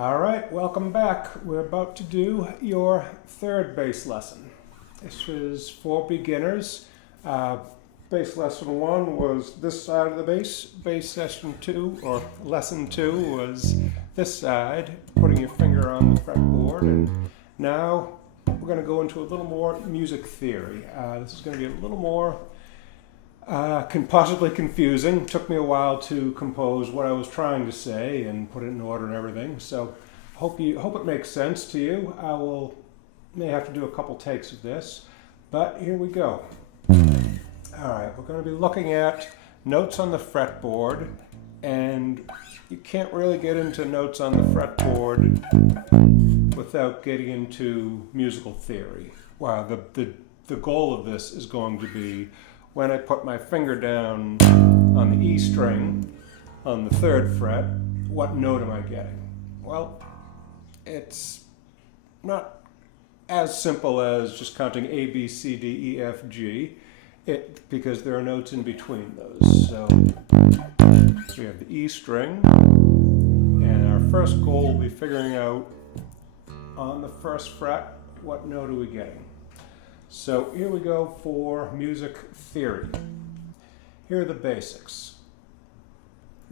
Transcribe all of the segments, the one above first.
All right, welcome back. We're about to do your third bass lesson. This is for beginners. Bass lesson 1 was this side of the bass. Bass session 2, or lesson 2, was this side, putting your finger on the fretboard. And now we're going to go into a little more music theory. This is going to be a little more possibly confusing. It took me a while to compose what I was trying to say and put it in order and everything. So hope it makes sense to you. May have to do a couple takes of this, but here we go. All right, we're going to be looking at notes on the fretboard, and you can't really get into notes on the fretboard without getting into musical theory. Wow, the goal of this is going to be when I put my finger down on the E string on the 3rd fret, what note am I getting? Well, it's not as simple as just counting A, B, C, D, E, F, G, because there are notes in between those. So we have the E string, and our first goal will be figuring out on the 1st fret, what note are we getting? So here we go for music theory. Here are the basics.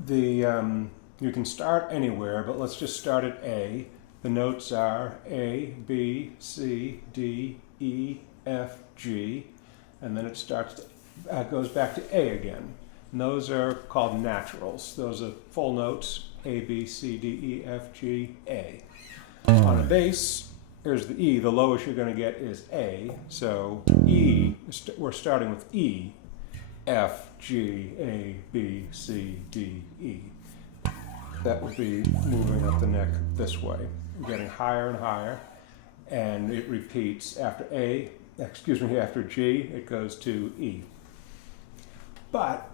You can start anywhere, but let's just start at A. The notes are A, B, C, D, E, F, G, and then it goes back to A again. And those are called naturals. Those are full notes, A, B, C, D, E, F, G, A. On a bass, here's the E. The lowest you're going to get is A. So E, we're starting with E, F, G, A, B, C, D, E. That would be moving up the neck this way, getting higher and higher, and it repeats after after G, it goes to E. But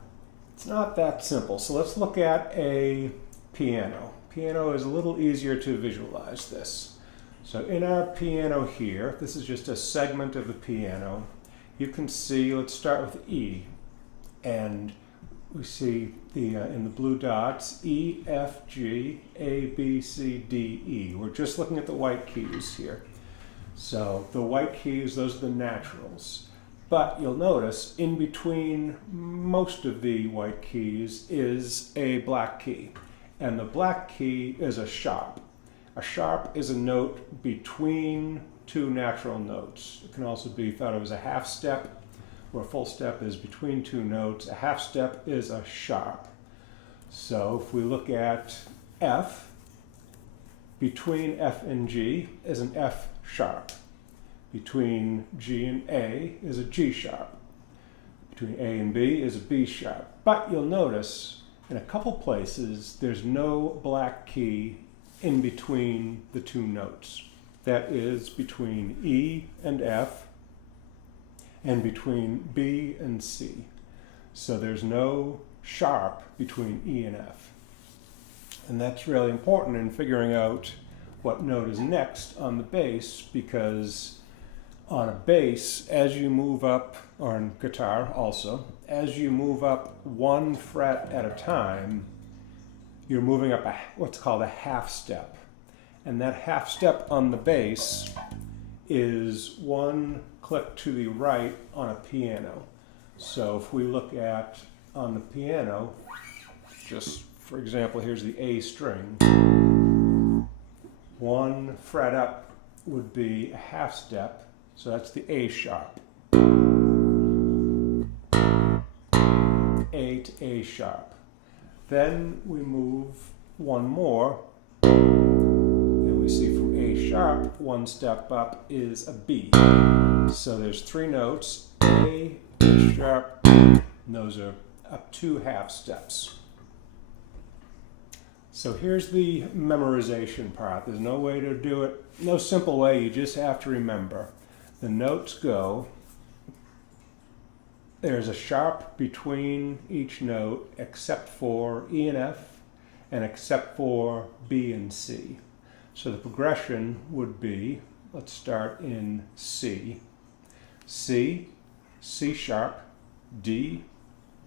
it's not that simple. So let's look at a piano. Piano is a little easier to visualize this. So in our piano here, this is just a segment of the piano. You can see, let's start with E, and we see in the blue dots, E, F, G, A, B, C, D, E. We're just looking at the white keys here. So the white keys, those are the naturals. But you'll notice in between most of the white keys is a black key. And the black key is a sharp. A sharp is a note between two natural notes. It can also be thought of as a half step, where a full step is between two notes. A half step is a sharp. So if we look at F, between F and G is an F sharp. Between G and A is a G sharp. Between A and B is a B sharp. But you'll notice in a couple places there's no black key in between the two notes. That is between E and F and between B and C. So there's no sharp between E and F. And that's really important in figuring out what note is next on the bass, because on a bass, as you move up, or on guitar also, as you move up one fret at a time, you're moving up what's called a half step. And that half step on the bass is one click to the right on a piano. So if we look at on the piano, just for example, here's the A string. One fret up would be a half step, so that's the A sharp. A to A sharp. Then we move one more, and we see from A sharp, one step up is a B. So there's 3 notes, A, B sharp, and those are up 2 half steps. So here's the memorization part. There's no way to do it, no simple way, you just have to remember. The notes go, there's a sharp between each note except for E and F and except for B and C. So the progression would be, let's start in C. C, C sharp, D,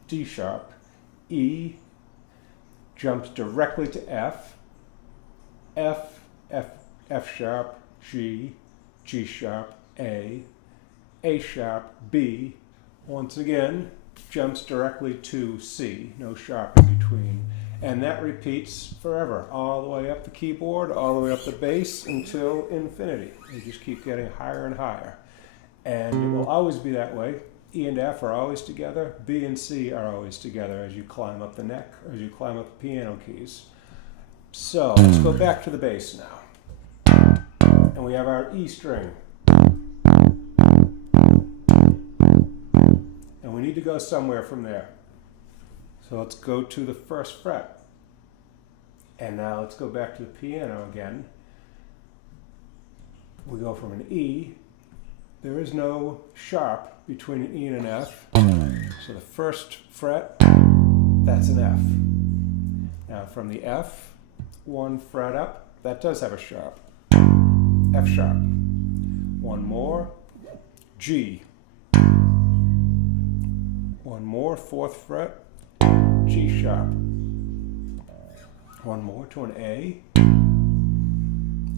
D sharp, E jumps directly to F, F F sharp, G, G sharp, A sharp, B. Once again, jumps directly to C, no sharp in between. And that repeats forever, all the way up the keyboard, all the way up the bass until infinity. You just keep getting higher and higher. And it will always be that way. E and F are always together, B and C are always together as you climb up the neck, as you climb up the piano keys. So let's go back to the bass now. And we have our E string. And we need to go somewhere from there. So let's go to the first fret. And now let's go back to the piano again. We go from an E. There is no sharp between an E and an F. So the first fret, that's an F. Now from the F, one fret up, that does have a sharp. F sharp. One more, G. One more, fourth fret, G sharp. One more to an A.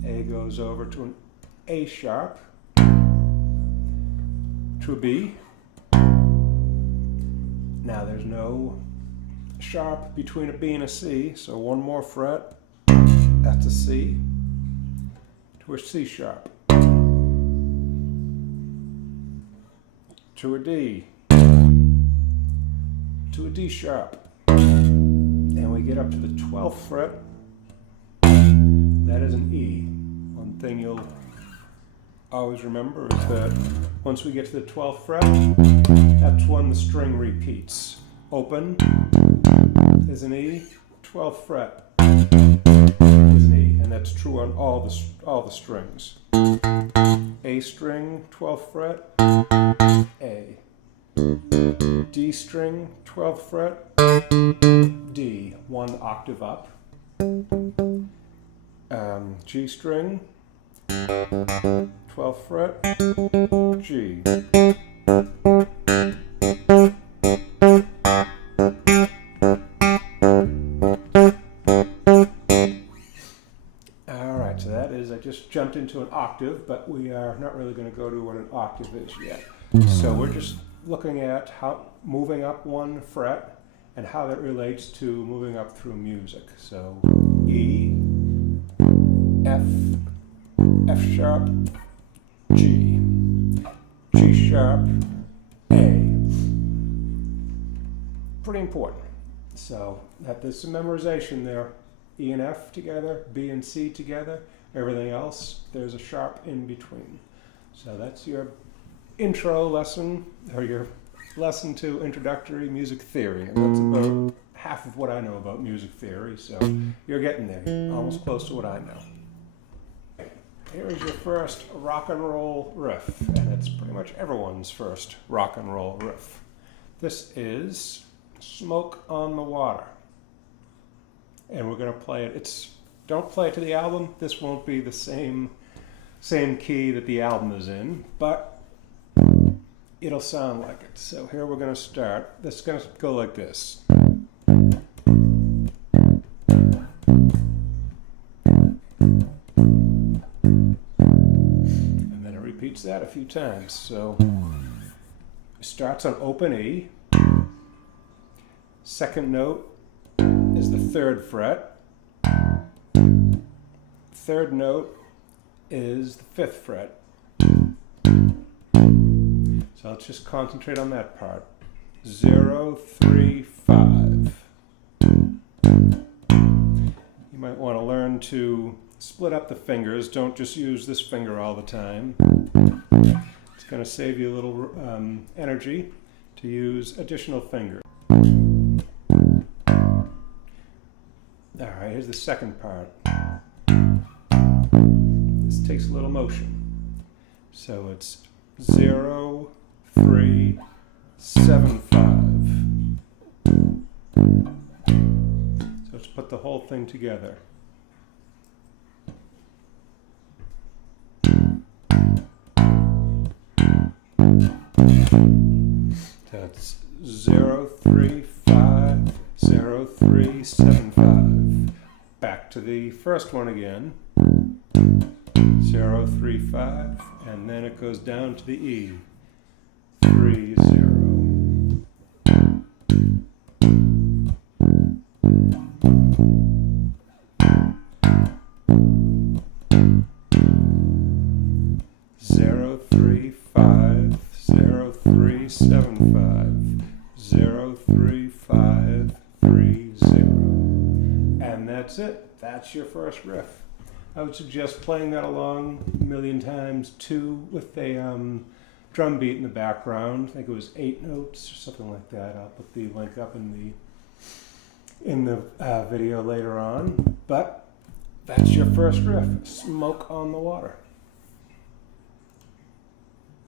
A goes over to an A sharp. To a B. Now there's no sharp between a B and a C, so one more fret, that's a C. To a C sharp. To a D. To a D sharp. And we get up to the 12th fret. That is an E. One thing you'll always remember is that once we get to the 12th fret, that's when the string repeats. Open is an E, 12th fret is an E, and that's true on all the strings. A string, 12th fret, A. D string, 12th fret, D, one octave up. G string, 12th fret, G. Alright, so that is, I just jumped into an octave, but we are not really going to go to what an octave is yet. So we're just looking at how moving up one fret and how that relates to moving up through music. So E, F, F sharp, G, G sharp, A. Pretty important. So that there's some memorization there. E and F together, B and C together, everything else, there's a sharp in between. So that's your intro lesson, or your lesson to introductory music theory. And that's about half of what I know about music theory, so you're getting there, almost close to what I know. Here is your first rock and roll riff, and it's pretty much everyone's first rock and roll riff. This is Smoke on the Water. And we're going to play it. Don't play it to the album. This won't be the same key that the album is in, but it'll sound like it. So here we're going to start. This is going to go like this. And then it repeats that a few times. So it starts on open E. Second note is the third fret. Third note is the fifth fret. So let's just concentrate on that part. 0, 3, 5. You might want to learn to split up the fingers. Don't just use this finger all the time. It's going to save you a little energy to use additional fingers. Alright, here's the second part. This takes a little motion. So it's 0, 3, 7, 5. So let's put the whole thing together. That's 0, 3, 5, 0, 3, 7, 5. Back to the first one again. 0, 3, 5, and then it goes down to the E. 3, 0. 0, 3, 5, 0, 3, 7, 5, 0, 3, 5, 3, 0. And that's it. That's your first riff. I would suggest playing that along a million times too, with a drum beat in the background. I think it was 8 notes or something like that. I'll put the link up in the video later on. But that's your first riff, Smoke on the Water.